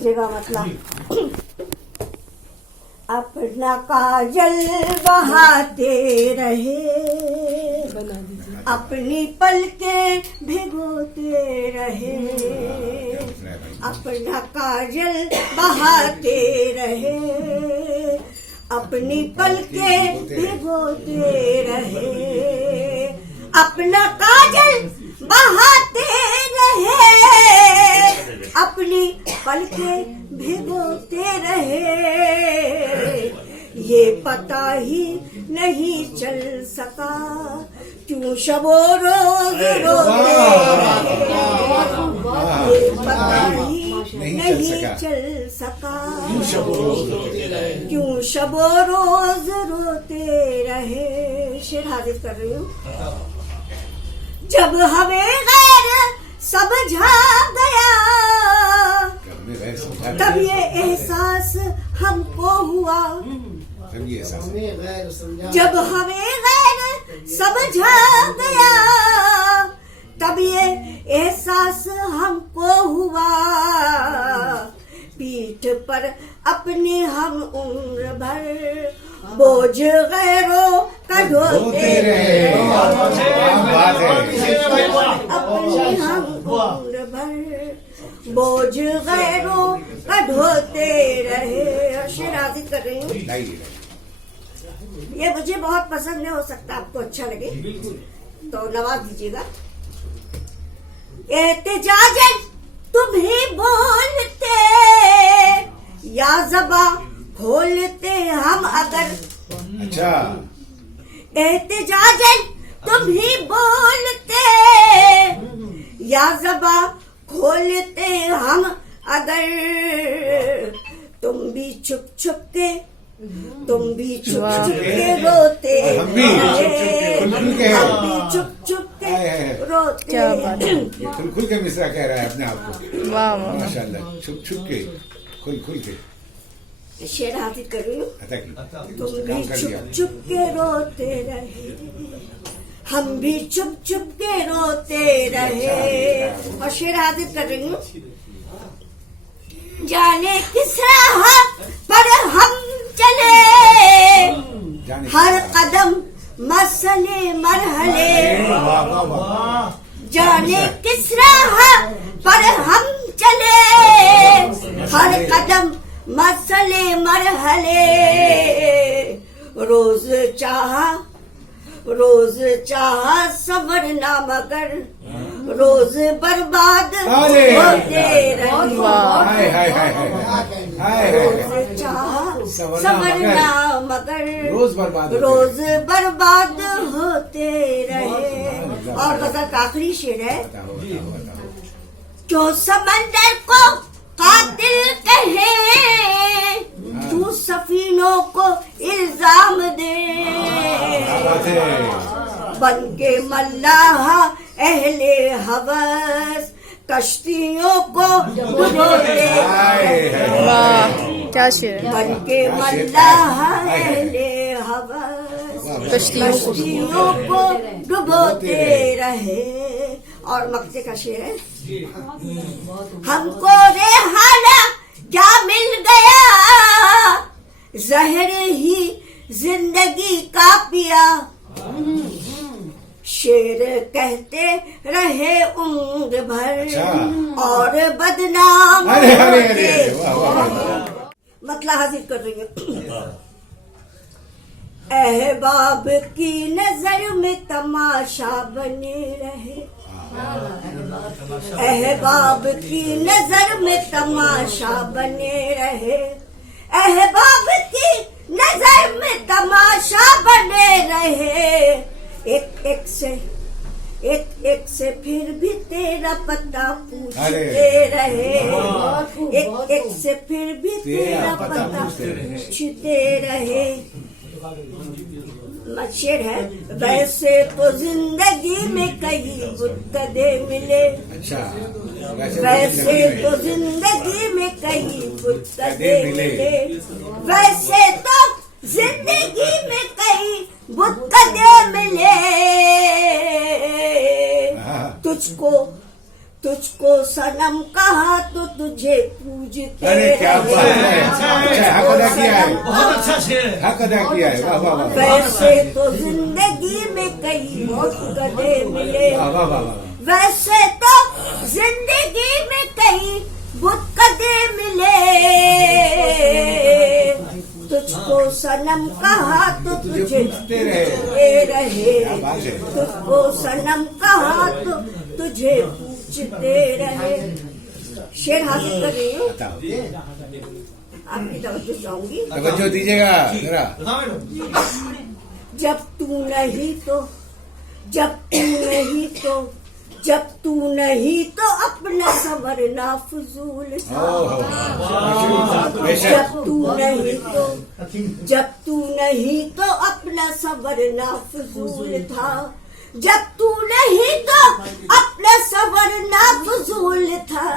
दीजिएगा मतलब। अपना काजल बहाते रहे, अपनी पलकें भिगोते रहे, अपना काजल बहाते रहे, अपनी पलकें भिगोते रहे, अपना काजल बहाते रहे, अपनी पलकें भिगोते रहे। ये पता ही नहीं चल सका क्यों शबो रोज रोते रहे, ये पता ही नहीं चल सका क्यों शबो रोज रोते रहे। शेर हाजिर कर रही हूँ। जब हमें गैर समझा गया तब ये एहसास हमको हुआ, जब हमें गैर समझा गया तब ये एहसास हमको हुआ, पीठ पर अपने हम उम्र भर बोझ गैरों का ढोते रहे, अपने हम उम्र भर बोझ गैरों का ढोते रहे। शेर हाजिर कर रही हूँ। ये मुझे बहुत पसंद नहीं, हो सकता आपको अच्छा लगे तो नवाज दीजिएगा। एहतिजाजन तुम ही बोलते या ज़बा खोलते हम अगर, अच्छा एहतिजाजन तुम ही बोलते या ज़बा खोलते हम अगर, तुम भी छुप छुप के रोते, हम भी छुप छुप के रोते। खुल के मिसरा कह रहा है अपने आप को, माशाल्लाह। छुप छुप के खुल के। शेर हाजिर कर रही हूँ। तुम भी छुप छुप के रोते रहे, हम भी चुप चुप के रोते रहे। और शेर हाजिर कर रही हूँ। जाने किस राह पर हम चले, हर कदम मसले मरहले, जाने किस राह पर हम चले, हर कदम मसले मरहले, रोज चाहा सवरना मगर रोज बर्बाद होते रहे, रोज चाहा सवरना मगर रोज बर्बाद होते रहे। और गजल का आखिरी शेर है। जो समंदर को कातिल कहे तू सफीनों को इल्जाम दे, बन के मल्लाह अहले हवस कश्तियों को डुबोते, क्या शेर, बन के मल्लाह अहले हवस कश्तियों को डुबोते रहे। और मक्ते का शेर है। हमको रेहाना क्या मिल गया, जहर ही जिंदगी का पिया, शेर कहते रहे उम्र भर और बदनाम होते। मतलब हाजिर कर रही हूँ। अहबाब की नजर में तमाशा बने रहे, अहबाब की नजर में तमाशा बने रहे, अहबाब की नजर में तमाशा बने रहे। एक एक से फिर भी तेरा पता पूछते रहे, एक एक से फिर भी तेरा पता पूछते रहे। शेर है। वैसे तो जिंदगी में कई बुत्तदे मिले, वैसे तो जिंदगी में कई बुत्तदे मिले, वैसे तो जिंदगी में कई बुत्तदे मिले, तुझको सनम कहा तो तुझे पूजते अरे क्या रहे। बात है, अच्छा हक अदा किया है, बहुत अच्छा शेर है। हक अदा किया है, वाह वाह वाह वैसे तो जिंदगी में कई बहुत कदे मिले, वाह वाह वाह वाह। वैसे तो जिंदगी में कई बुत कदे मिले, तुझको सनम कहा तो तुझे पूजते रहे। रहे, क्या बात है। तुझको सनम कहा तो तुझे पूछते रहे। शेर हासिल कर रही हूँ, बताओ, आपकी तवज्जो चाहूंगी। तवज्जो दीजिएगा जरा। जब तू नहीं तो, जब तू नहीं तो, जब तू नहीं तो अपना संवरना फजूल था। बेशक। जब तू नहीं तो, जब तू नहीं तो अपना संवरना फजूल था। जब तू नहीं तो अपना संवरना फजूल था।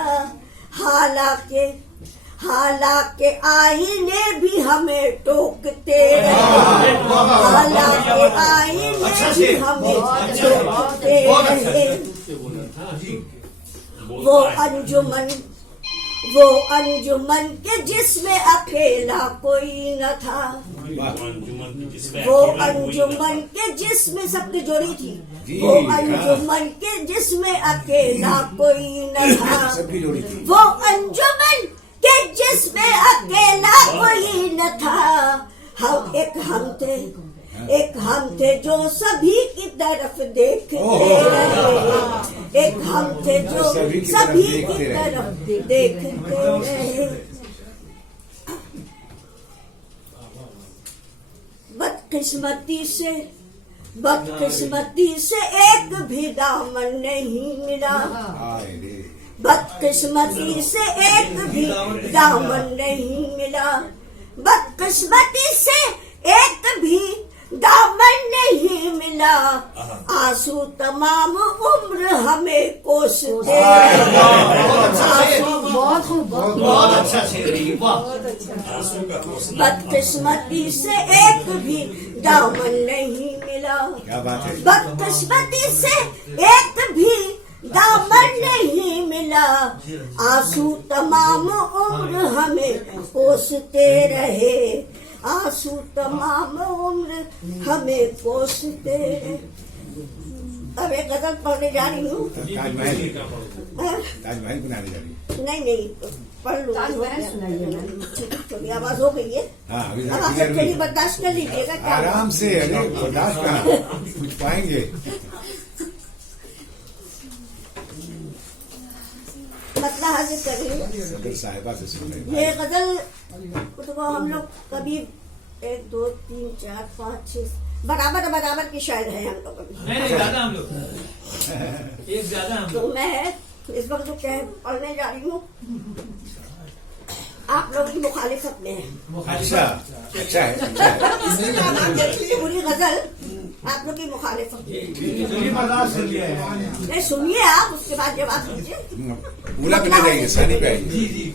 हालांकि हालांकि आईने भी हमें टोकते रहे, हालांकि आईने भी हमें टोकते रहे। वो अंजुमन, वो अंजुमन के जिसमें अकेला कोई न था। वो अंजुमन के जिसमें सबकी जोड़ी थी। वो अंजुमन के जिसमें अकेला कोई न था। सबकी जोड़ी थी। वो अंजुमन के जिसमें अकेला कोई न था। हम एक हम थे जो सभी की तरफ देखते रहे। एक हम थे जो सभी की तरफ देखते रहे। बदकिस्मती से एक भी दामन नहीं मिला। बदकिस्मती से एक भी दामन नहीं मिला। बदकिस्मती से एक भी दामन नहीं मिला। आंसू तमाम उम्र हमें कोसते रहे। बहुत अच्छा शेर है, वाह। बदकिस्मती से एक भी दामन नहीं मिला। क्या बात है। बदकिस्मती से एक भी दामन नहीं मिला। आंसू तमाम उम्र हमें कोसते रहे। आंसू तमाम उम्र हमें कोसते रहे। अब एक गजल पढ़ने जा रही हूँ। ताजमहल, ताजमहल बनाने जा रही। नहीं पढ़ लूँ। थोड़ी आवाज हो गई है। हाँ अभी अब आप सब थोड़ी बर्दाश्त कर लीजिएगा। क्या आराम से, अरे बर्दाश्त कहाँ, कुछ पाएंगे। मतलब हाजिर कर रही हूँ। सदर साहिबा से सुन रहे ये गजल तो हम लोग कभी 1 2 3 4 5 6 बराबर की शायर है हम लोग अभी। नहीं ज्यादा हम लोग, एक ज्यादा हम तो लोग। मैं इस वक्त जो क्या पढ़ने जा रही हूँ, आप लोग की मुखालिफत में है। अच्छा अच्छा है, अच्छा है। पूरी गजल आप लोग की मुखालिफत में। बर्दाश्त कर लिया है। नहीं सुनिए आप, उसके बाद जवाब दीजिए। पूरा करने जाएंगे, सानी पे आएंगे। जी जी।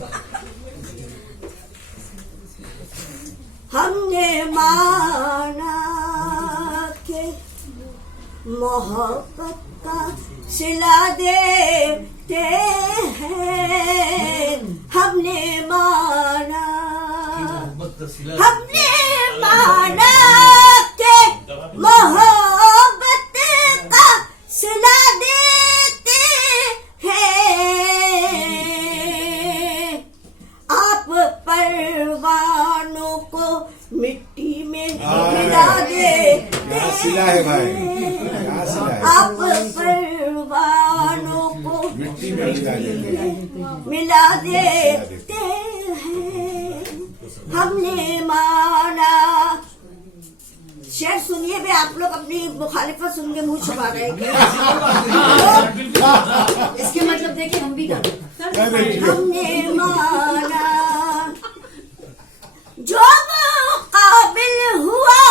हमने माना के मोहब्बत का सिला देते हैं। हमने माना के मोहब्बत का सिला देते हैं। आप परवानों को मिट्टी में मिला देते क्या सिला है भाई, क्या सिला है। आप परवानों को मिट्टी में मिला देते हैं। हमने माना। शेर सुनिए भी, आप लोग अपनी मुखालिफत सुन के मुंह छुपा रहे हैं। इसके मतलब देखिए हम भी कर। हमने माना जो काबिल हुआ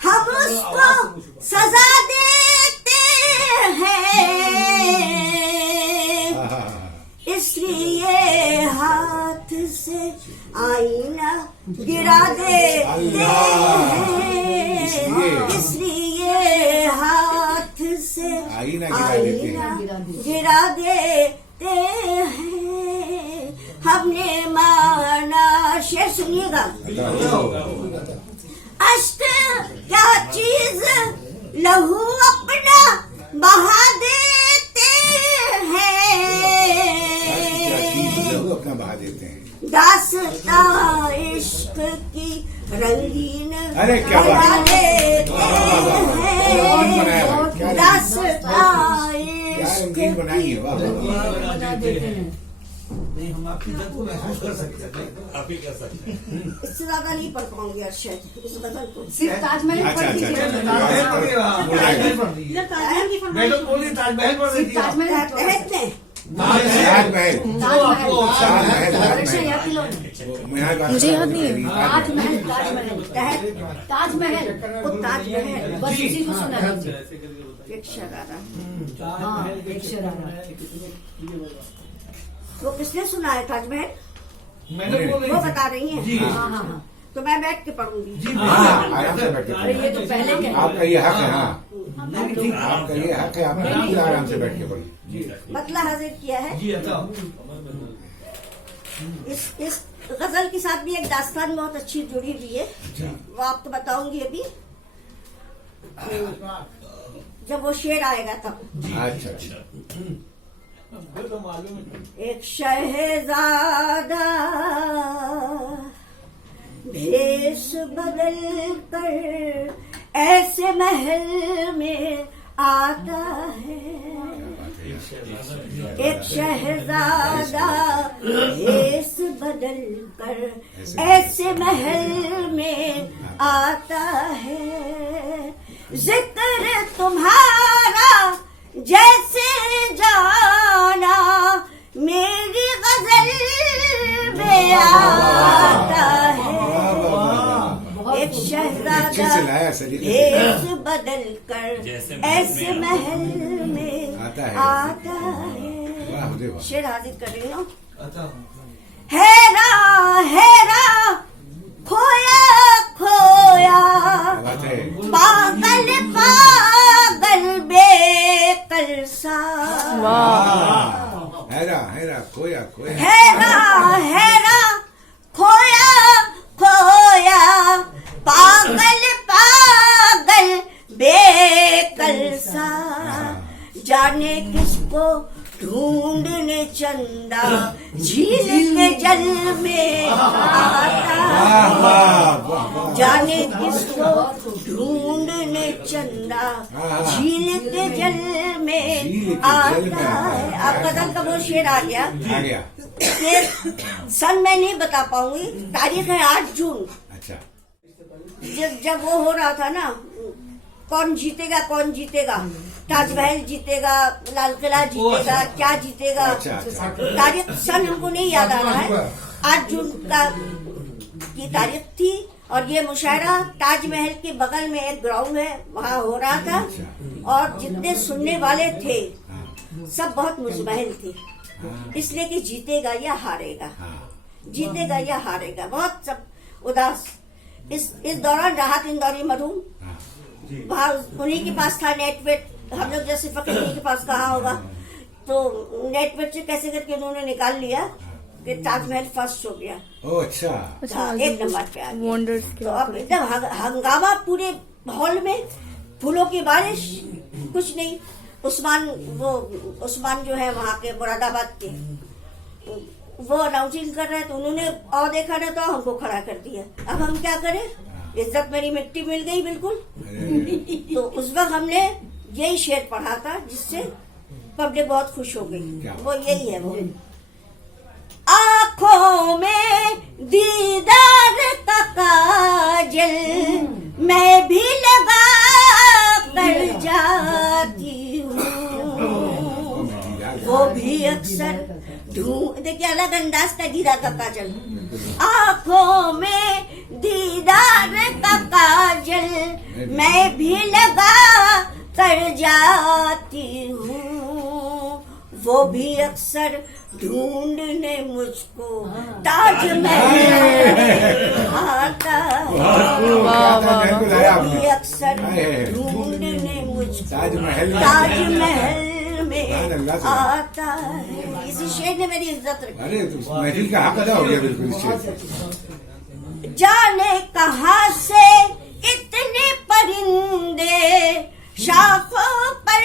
हम उसको सजा देते हैं। इसलिए हाथ से आईना गिरा देते हैं। इसलिए हाथ से से आईना गिरा देते हैं। गिरा देते हैं। हमने माना शेर सुनिएगा। अष्ट क्या चीज लहू अपना बहा देते हैं। लोग अपना बहा देते हैं। दास्तां इश्क की रंगीन अरे क्या बात बना है। देते कौन बनाया हैं। भाई? क्या दास्तां क्या इश्क रंगीन बनाई है, वाह वाह। बना देते हैं। नहीं, हम आपकी दर्द को महसूस कर सकते हैं। आप ही कर सकते हैं। इससे ज्यादा नहीं पढ़ पाऊंगी अर्शद इस गजल को। सिर्फ ताजमहल अच्छा, पढ़ अच्छा, दीजिए। अच्छा। ताजमहल पढ़ दिया। ताजमहल पढ़ दिया। ताजमहल की मैं तो बोली ताजमहल पढ़ सिर्फ दिया। ताजमहल तहत ने ताजमहल। ताजमहल। परीक्षा याद दिलाओ। मुझे याद नहीं है। ताजमहल ताजमहल तहत ताजमहल वो ताजमहल बस इसी को सुना दीजिए। एक शरारा। हाँ, एक शरारा। वो किसने सुना है ताजमहल? मैंने बोली। वो बता रही हैं। जी। हाँ हाँ हाँ। तो मैं बैठ के पढ़ूंगी। जी। हाँ, आराम से बैठ के अरे ये तो पहले पढ़िए। क्या आपका ये हक है। हाँ, नहीं, ठीक। आपका ये हक है। आप बिल्कुल आराम से बैठ के पढ़िए। जी। मतला हाजिर किया है। जी, बताओ। इस गजल के साथ भी एक दास्तान बहुत अच्छी जुड़ी हुई है। वो आपको बताऊंगी अभी जब वो शेर आएगा तब। अच्छा अच्छा। एक शहजादा भेष बदल कर ऐसे महल में आता है। एक शहजादा भेष बदल कर ऐसे महल में आता है। जिक्र तुम्हारा जैसे जाना मेरी गजल में आता है। एक अच्छे से शहजादा लाया सलीके से। भेष बदल कर ऐसे महल में आता है। आता है। वाह दे वाह। शेर हाजिर कर रही हूँ। बताओ। हेरा हेरा खोया खोया क्या बात है। पागल पागल बेकल सा। हैरा हैरा खोया खोया। हेरा हेरा खोया खोया पागल पागल बेकल सा। जाने किसको ढूंढने चंदा झील के जल में आता है। जाने किसको ढूंढने चंदा झील के जल में आता है। आप गजल का वो शेर आ गया। आ गया। फिर सन मैं नहीं बता पाऊंगी। तारीख है 8 जून। अच्छा। जब वो हो रहा था ना, कौन जीतेगा, ताजमहल जीतेगा, लाल किला जीतेगा, क्या जीतेगा। अच्छा, अच्छा। तारीख सन हमको नहीं याद आ रहा है। 8 जून की तारीख थी और ये मुशायरा ताजमहल के बगल में एक ग्राउंड है, वहाँ हो रहा था। और जितने सुनने वाले थे सब बहुत मुजमहल थे, इसलिए कि जीतेगा या हारेगा, जीतेगा या हारेगा। बहुत सब उदास। इस दौरान राहत इंदौरी मरूम वहाँ उन्हीं के पास था नेटवेट। हम लोग जैसे फकीर के पास कहाँ होगा, तो नेटवेट से कैसे करके उन्होंने निकाल लिया कि ताजमहल फर्स्ट हो गया। ओह अच्छा। हाँ, 1 नंबर पे आ गया। वंडर्स तो अब एकदम हंगामा पूरे हॉल में, फूलों की बारिश, कुछ नहीं। उस्मान जो है वहाँ के मुरादाबाद के, वो अनाउंसिंग कर रहे हैं, तो उन्होंने और देखा ना तो हमको खड़ा कर दिया। अब हम क्या करें, इज्जत मेरी मिट्टी मिल गई बिल्कुल। तो उस वक्त हमने यही शेर पढ़ा था जिससे पब्लिक बहुत खुश हो गई। वो यही है, वो आँखों में दीदार का काजल मैं भी लगा कर जाती हूँ, वो भी अक्सर देखिए अलग अंदाज का दीदार का काजल। आँखों में दीदार का काजल मैं भी लगा कर जाती हूँ, वो भी अक्सर ढूंढने मुझको ताजमहल आता है। वो भी अक्सर ढूंढने मुझको ताजमहल में। ताजमहल में अल्लाह से। आता है। इसी शेर ने मेरी इज्जत रखी। अरे तो महफिल का हक अदा हो गया बिल्कुल इस शेर से। जाने कहां से इतने परिंदे शाखों पर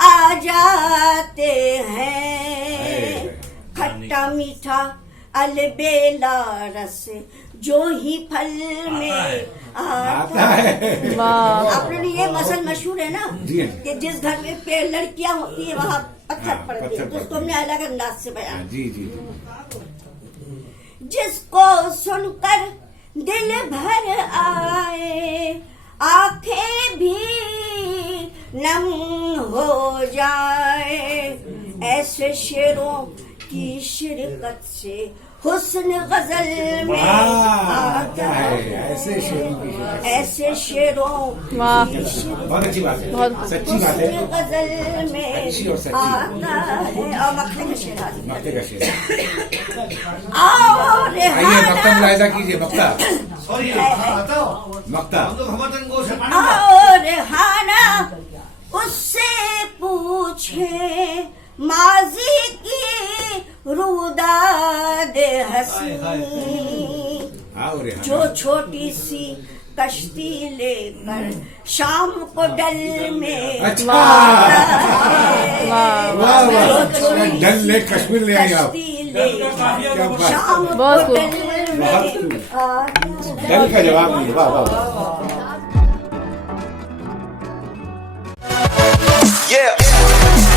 आ जाते हैं। खट्टा मीठा अलबेला रस जो ही फल में आता है। आपने ये मसल मशहूर है ना जी हाँ। कि जिस घर में पेड़ लड़कियां होती है वहाँ पत्थर हाँ, पड़ते पत्थर हैं, तो उसको पड़ते हमने अलग अंदाज से बयान। जी जी जिसको सुनकर दिल भर आए आंखें भी नम हो जाए, ऐसे शेरों की शिरकत से हुस्न गजल में आता है। ऐसे शेरों की शिरकत। ऐसे शेरों वाह की शिरकत बहुत अच्छी बात है, बहुत सच्ची बात है। हुस्न गजल में अच्छी और सच्ची। आता है। और मक्खन का शेर हाजिर। मक्ते का शेर। और आइए मक्ता मुलाहिजा कीजिए। मक्ता सॉरी बताओ मक्ता। हम लोग हमतन को से और हाना उससे पूछे माजी की रुदाद हसी, आओ रे जो छोटी सी कश्ती लेकर शाम को डल में अच्छा। वाह वाह वाह, डल लेक कश्मीर ले आई आप। कश्ती लेकर क्या बात। शाम को बहुत खूब। डल बहुत में खूब। आता डल का जवाब नहीं। वाह वाह। Yeah.